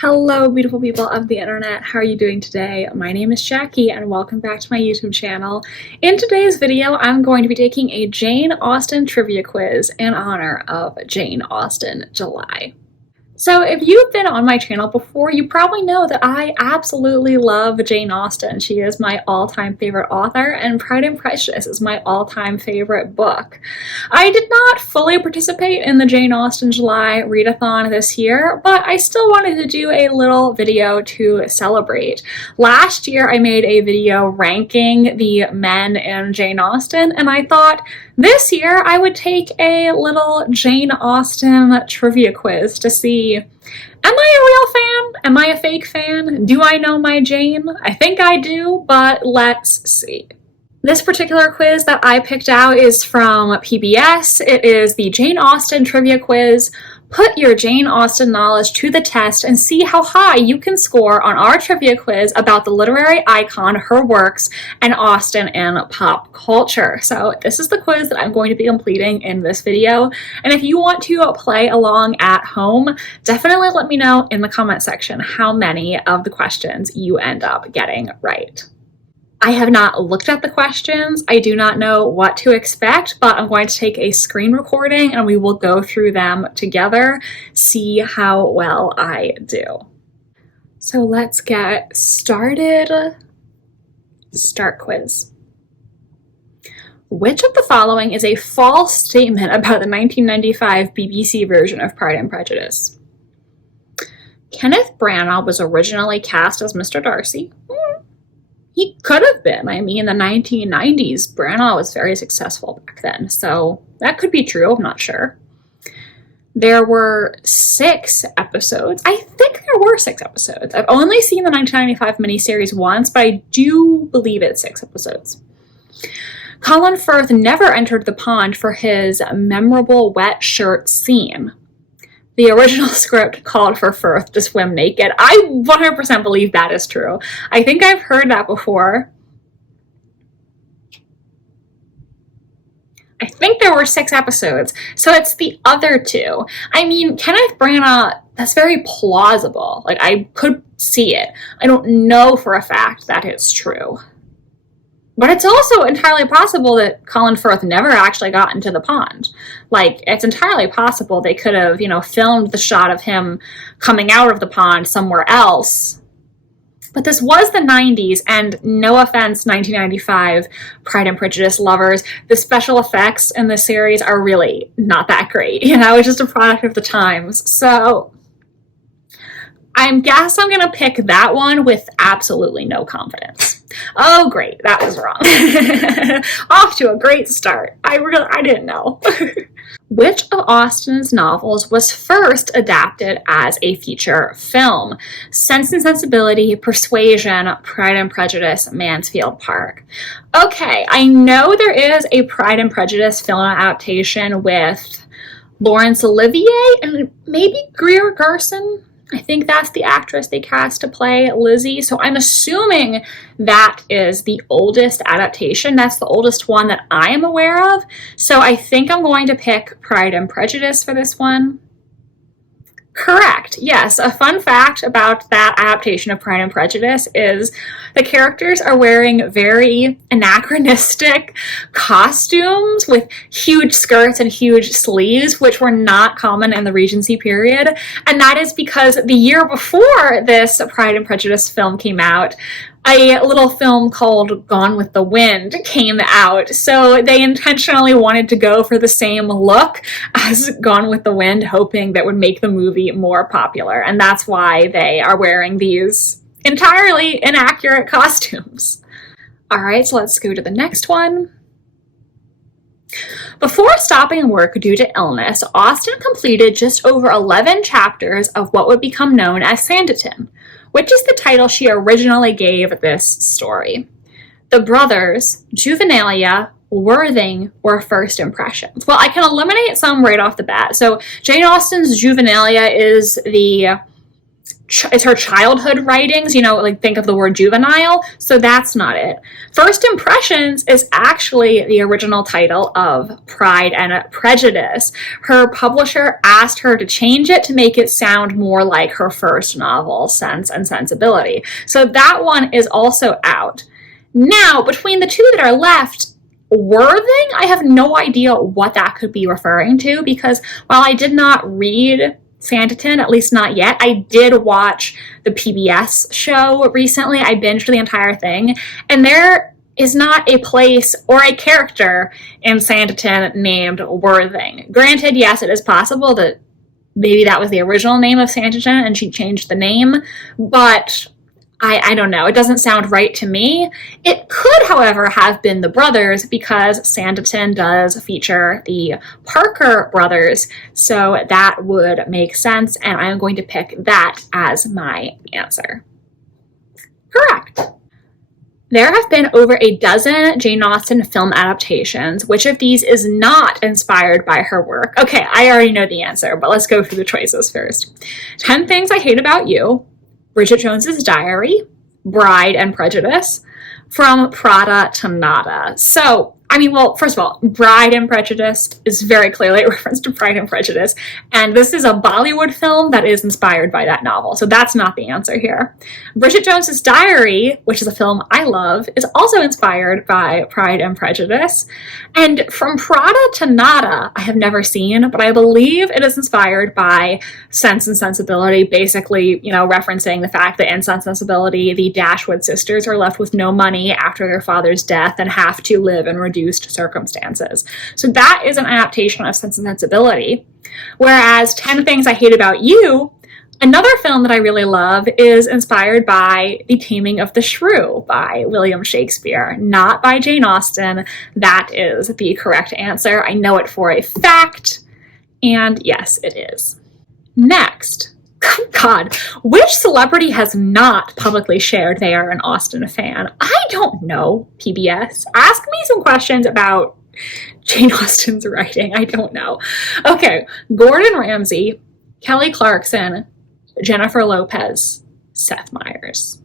Hello, beautiful people of the internet. How are you doing today? My name is Jackie and welcome back to my YouTube channel. In today's video, I'm going to be taking a Jane Austen trivia quiz in honor of Jane Austen July. So if you've been on my channel before, you probably know that I absolutely love Jane Austen. She is my all-time favorite author, and Pride and Prejudice is my all-time favorite book. I did not fully participate in the Jane Austen July readathon this year, but I still wanted to do a little video to celebrate. Last year I made a video ranking the men in Jane Austen, and I thought this year I would take a little Jane Austen trivia quiz to see, am I a real fan? Am I a fake fan? Do I know my Jane? I think I do, but let's see. This particular quiz that I picked out is from PBS. It is the Jane Austen trivia quiz. Put your Jane Austen knowledge to the test and see how high you can score on our trivia quiz about the literary icon, her works, and Austen in pop culture. So this is the quiz that I'm going to be completing in this video. And if you want to play along at home, definitely let me know in the comment section how many of the questions you end up getting right. I have not looked at the questions. I do not know what to expect, but I'm going to take a screen recording and we will go through them together, see how well I do. So let's get started. Start quiz. Which of the following is a false statement about the 1995 BBC version of Pride and Prejudice? Kenneth Branagh was originally cast as Mr. Darcy. He could have been. I mean, in the 1990s, Branagh was very successful back then, so that could be true. I'm not sure. There were 6 episodes. I think there were 6 episodes. I've only seen the 1995 miniseries once, but I do believe it's 6 episodes. Colin Firth never entered the pond for his memorable wet shirt scene. The original script called for Firth to swim naked. I 100% believe that is true. I think I've heard that before. I think there were 6 episodes, so it's the other 2. I mean, Kenneth Branagh, that's very plausible. Like, I could see it. I don't know for a fact that it's true. But it's also entirely possible that Colin Firth never actually got into the pond. Like, it's entirely possible they could have, filmed the shot of him coming out of the pond somewhere else. But this was the 90s, and no offense, 1995 Pride and Prejudice lovers, the special effects in this series are really not that great. It's just a product of the times. So I guess I'm going to pick that one with absolutely no confidence. Oh, great. That was wrong. Off to a great start. I didn't know. Which of Austen's novels was first adapted as a feature film? Sense and Sensibility, Persuasion, Pride and Prejudice, Mansfield Park. Okay, I know there is a Pride and Prejudice film adaptation with Laurence Olivier and maybe Greer Garson. I think that's the actress they cast to play Lizzie. So I'm assuming that is the oldest adaptation. That's the oldest one that I am aware of. So I think I'm going to pick Pride and Prejudice for this one. Correct. Yes, a fun fact about that adaptation of Pride and Prejudice is the characters are wearing very anachronistic costumes with huge skirts and huge sleeves, which were not common in the Regency period. And that is because the year before this Pride and Prejudice film came out, a little film called Gone with the Wind came out. So they intentionally wanted to go for the same look as Gone with the Wind, hoping that would make the movie more popular. And that's why they are wearing these entirely inaccurate costumes. All right, so let's go to the next one. Before stopping work due to illness, Austen completed just over 11 chapters of what would become known as Sanditon, which is the title she originally gave this story. The Brothers, Juvenilia, Worthing, or First Impressions. Well, I can eliminate some right off the bat. So Jane Austen's Juvenilia is the it's her childhood writings, you know, like think of the word juvenile. So that's not it. First Impressions is actually the original title of Pride and Prejudice. Her publisher asked her to change it to make it sound more like her first novel, Sense and Sensibility. So that one is also out. Now, between the two that are left, Worthing, I have no idea what that could be referring to, because while I did not read Sanditon, at least not yet, I did watch the PBS show recently. I binged the entire thing, and there is not a place or a character in Sanditon named Worthing. Granted, yes, it is possible that maybe that was the original name of Sanditon and she changed the name, but I don't know. It doesn't sound right to me. It could, however, have been the brothers, because Sanditon does feature the Parker brothers, so that would make sense, and I'm going to pick that as my answer. Correct. There have been over a dozen Jane Austen film adaptations. Which of these is not inspired by her work? Okay, I already know the answer, but let's go through the choices first. 10 Things I Hate About You, Bridget Jones's Diary, Bride and Prejudice, From Prada to Nada. So, I mean, well, first of all, Bride and Prejudice is very clearly a reference to Pride and Prejudice, and this is a Bollywood film that is inspired by that novel, so that's not the answer here. Bridget Jones's Diary, which is a film I love, is also inspired by Pride and Prejudice, and From Prada to Nada, I have never seen, but I believe it is inspired by Sense and Sensibility, basically, you know, referencing the fact that in Sense and Sensibility, the Dashwood sisters are left with no money after their father's death and have to live in reduced circumstances. So that is an adaptation of Sense and Sensibility. Whereas 10 Things I Hate About You, another film that I really love, is inspired by The Taming of the Shrew by William Shakespeare, not by Jane Austen. That is the correct answer. I know it for a fact, and yes, it is. Next. God, which celebrity has not publicly shared they are an Austen fan? I don't know, PBS. Ask me some questions about Jane Austen's writing. I don't know. Okay, Gordon Ramsay, Kelly Clarkson, Jennifer Lopez, Seth Meyers.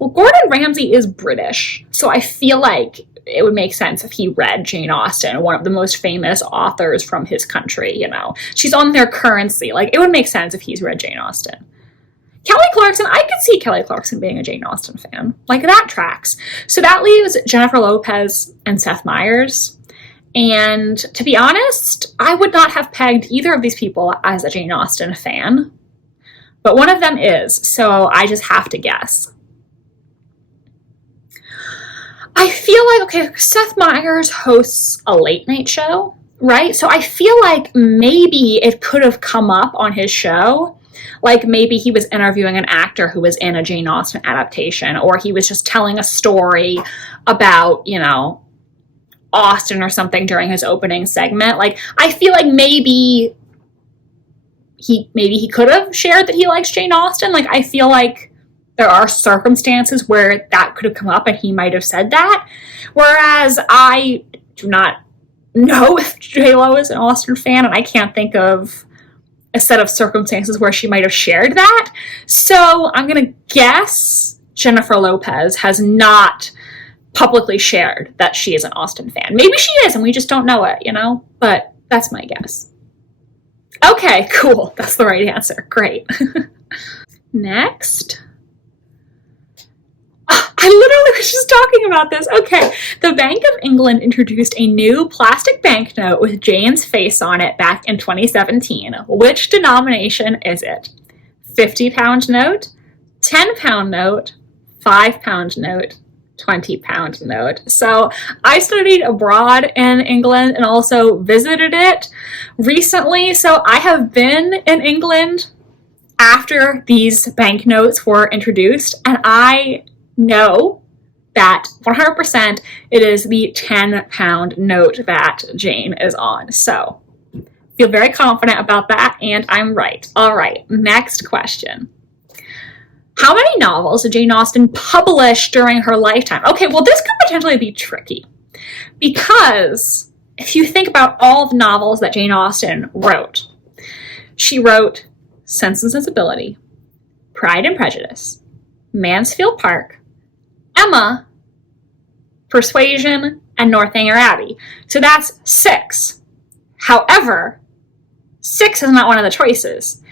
Well, Gordon Ramsay is British, so I feel like it would make sense if he read Jane Austen, one of the most famous authors from his country, you know. She's on their currency. Like, it would make sense if he's read Jane Austen. Kelly Clarkson, I could see Kelly Clarkson being a Jane Austen fan. Like, that tracks. So that leaves Jennifer Lopez and Seth Meyers. And to be honest, I would not have pegged either of these people as a Jane Austen fan. But one of them is, so I just have to guess. I feel like, okay, Seth Meyers hosts a late night show, right? So I feel like maybe it could have come up on his show. Like maybe he was interviewing an actor who was in a Jane Austen adaptation, or he was just telling a story about, you know, Austen or something during his opening segment. Like, I feel like maybe he could have shared that he likes Jane Austen. Like, I feel like there are circumstances where that could have come up and he might have said that. Whereas I do not know if J-Lo is an Austen fan, and I can't think of a set of circumstances where she might have shared that. So I'm going to guess Jennifer Lopez has not publicly shared that she is an Austen fan. Maybe she is and we just don't know it, you know? But that's my guess. Okay, cool. That's the right answer. Great. Next. I literally was just talking about this. Okay, the Bank of England introduced a new plastic banknote with Jane's face on it back in 2017. Which denomination is it? £50 note, £10 note, £5 note, £20 note. So I studied abroad in England and also visited it recently. So I have been in England after these banknotes were introduced, and I know that 100% it is the £10 note that Jane is on. So feel very confident about that, and I'm right. All right, next question. How many novels did Jane Austen publish during her lifetime? Okay, well, this could potentially be tricky because if you think about all the novels that Jane Austen wrote, she wrote Sense and Sensibility, Pride and Prejudice, Mansfield Park, Emma, Persuasion, and Northanger Abbey. So that's 6. However, 6 is not one of the choices.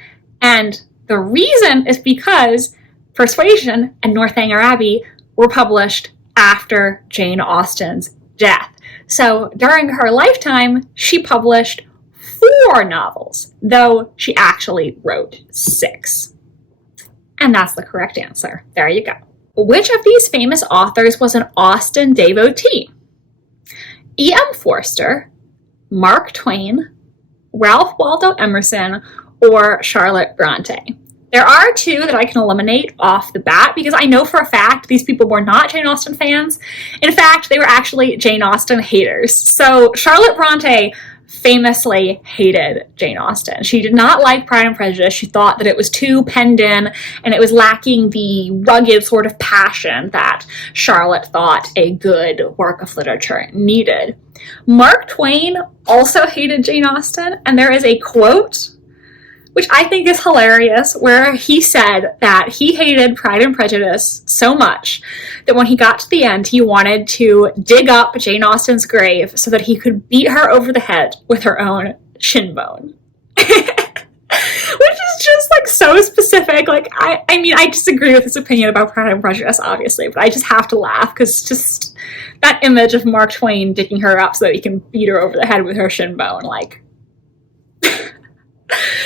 And the reason is because Persuasion and Northanger Abbey were published after Jane Austen's death. So during her lifetime, she published 4 novels, though she actually wrote 6. And that's the correct answer. There you go. Which of these famous authors was an Austen devotee? E.M. Forster, Mark Twain, Ralph Waldo Emerson, or Charlotte Bronte? There are 2 that I can eliminate off the bat because I know for a fact these people were not Jane Austen fans. In fact, they were actually Jane Austen haters. So Charlotte Bronte famously hated Jane Austen. She did not like Pride and Prejudice. She thought that it was too penned in and it was lacking the rugged sort of passion that Charlotte thought a good work of literature needed. Mark Twain also hated Jane Austen, and there is a quote which I think is hilarious, where he said that he hated Pride and Prejudice so much that when he got to the end, he wanted to dig up Jane Austen's grave so that he could beat her over the head with her own shin bone. Which is just like so specific. Like, I mean, I disagree with his opinion about Pride and Prejudice, obviously, but I just have to laugh because just that image of Mark Twain digging her up so that he can beat her over the head with her shin bone, like,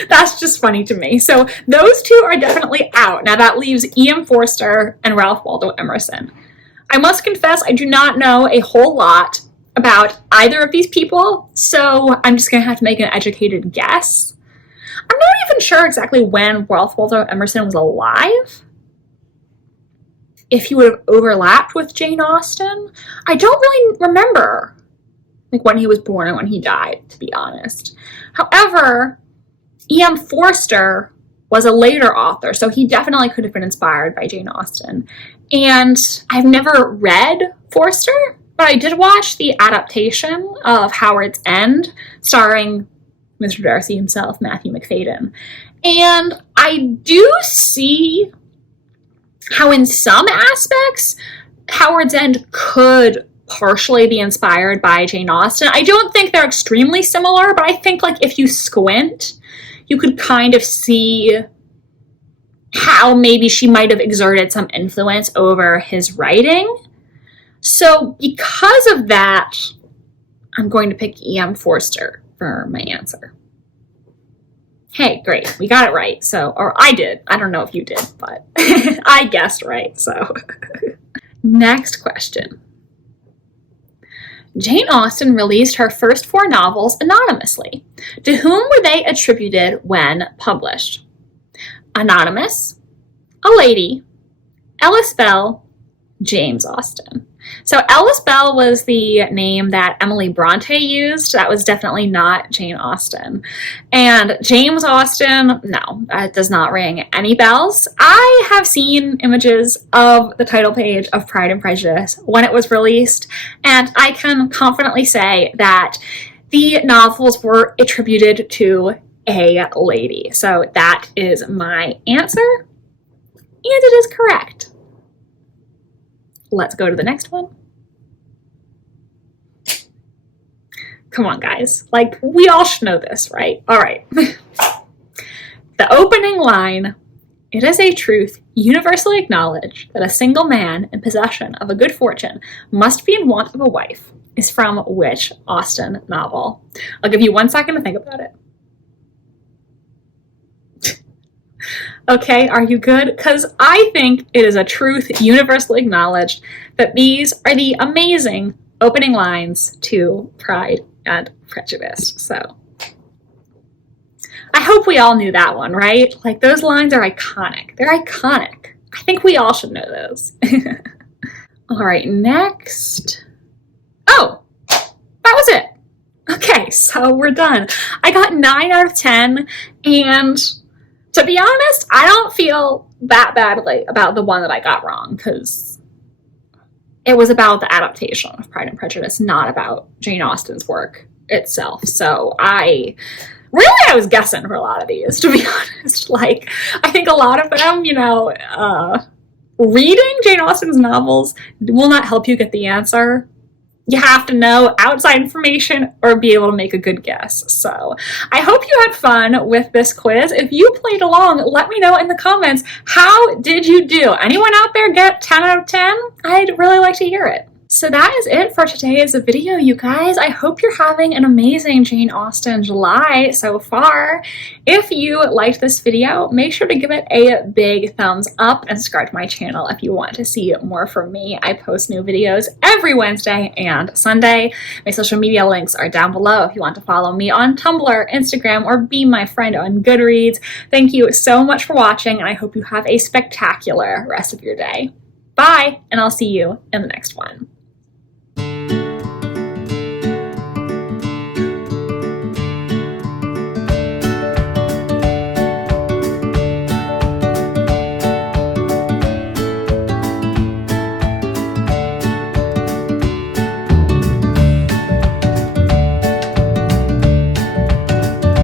that's just funny to me. So those 2 are definitely out. Now that leaves E.M. Forster and Ralph Waldo Emerson. I must confess I do not know a whole lot about either of these people, so I'm just going to have to make an educated guess. I'm not even sure exactly when Ralph Waldo Emerson was alive. If he would have overlapped with Jane Austen. I don't really remember like when he was born and when he died, to be honest. However, E.M. Forster was a later author, so he definitely could have been inspired by Jane Austen. And I've never read Forster, but I did watch the adaptation of Howard's End, starring Mr. Darcy himself, Matthew Macfadyen. And I do see how in some aspects, Howard's End could partially be inspired by Jane Austen. I don't think they're extremely similar, but I think like if you squint, you could kind of see how maybe she might have exerted some influence over his writing. So because of that, I'm going to pick E.M. Forster for my answer. Hey, great. We got it right. So, or I did. I don't know if you did, but I guessed right. So next question. Jane Austen released her first 4 novels anonymously. To whom were they attributed when published? Anonymous, a lady, Ellis Bell, James Austen. So Ellis Bell was the name that Emily Bronte used. That was definitely not Jane Austen. And James Austen, no, that does not ring any bells. I have seen images of the title page of Pride and Prejudice when it was released, and I can confidently say that the novels were attributed to a lady. So that is my answer, and it is correct. Let's go to the next one. Come on, guys. Like, we all should know this, right? All right. The opening line, "It is a truth universally acknowledged that a single man in possession of a good fortune must be in want of a wife," is from which Austen novel? I'll give you 1 second to think about it. Okay, are you good? Because I think it is a truth universally acknowledged that these are the amazing opening lines to Pride and Prejudice. So I hope we all knew that one, right? Like, those lines are iconic. They're iconic. I think we all should know those. All right, next. Oh, that was it. Okay, so we're done. I got 9 out of 10, and to be honest, I don't feel that badly about the one that I got wrong, because it was about the adaptation of Pride and Prejudice, not about Jane Austen's work itself. So I Really, I was guessing for a lot of these, to be honest. Like, I think a lot of them, reading Jane Austen's novels will not help you get the answer. You have to know outside information or be able to make a good guess. So I hope you had fun with this quiz. If you played along, let me know in the comments, how did you do? Anyone out there get 10 out of 10? I'd really like to hear it. So that is it for today's video, you guys. I hope you're having an amazing Jane Austen July so far. If you liked this video, make sure to give it a big thumbs up and subscribe to my channel if you want to see more from me. I post new videos every Wednesday and Sunday. My social media links are down below if you want to follow me on Tumblr, Instagram, or be my friend on Goodreads. Thank you so much for watching, and I hope you have a spectacular rest of your day. Bye, and I'll see you in the next one.